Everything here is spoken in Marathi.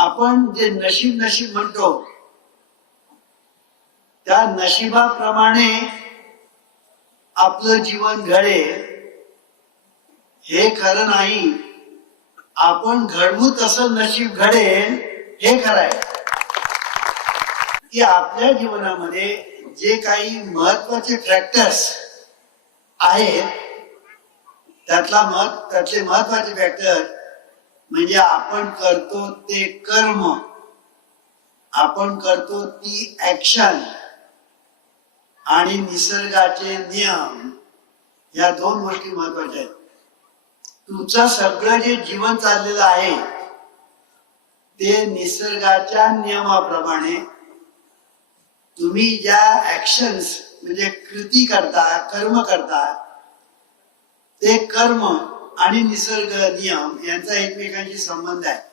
आपण जे नशीब नशीब म्हणतो त्या नशिबाप्रमाणे आपलं जीवन घडेल हे खरं नाही. आपण घडवू तसं नशीब घडेल हे खरं आहे. की आपल्या जीवनामध्ये जे काही महत्वाचे फॅक्टर्स आहेत त्यातले महत्वाचे फॅक्टर म्हणजे आपण करतो ते कर्म, आपण करतो ती ऍक्शन आणि निसर्गाचे नियम. या दोन गोष्टी महत्वाच्या आहेत. तुमचं सगळं जे जीवन चाललेलं आहे ते निसर्गाच्या नियमाप्रमाणे तुम्ही ज्या ऍक्शन्स म्हणजे कृती करता, कर्म करता, ते कर्म आणि निसर्ग नियम यांचा एकमेकांशी संबंध आहे.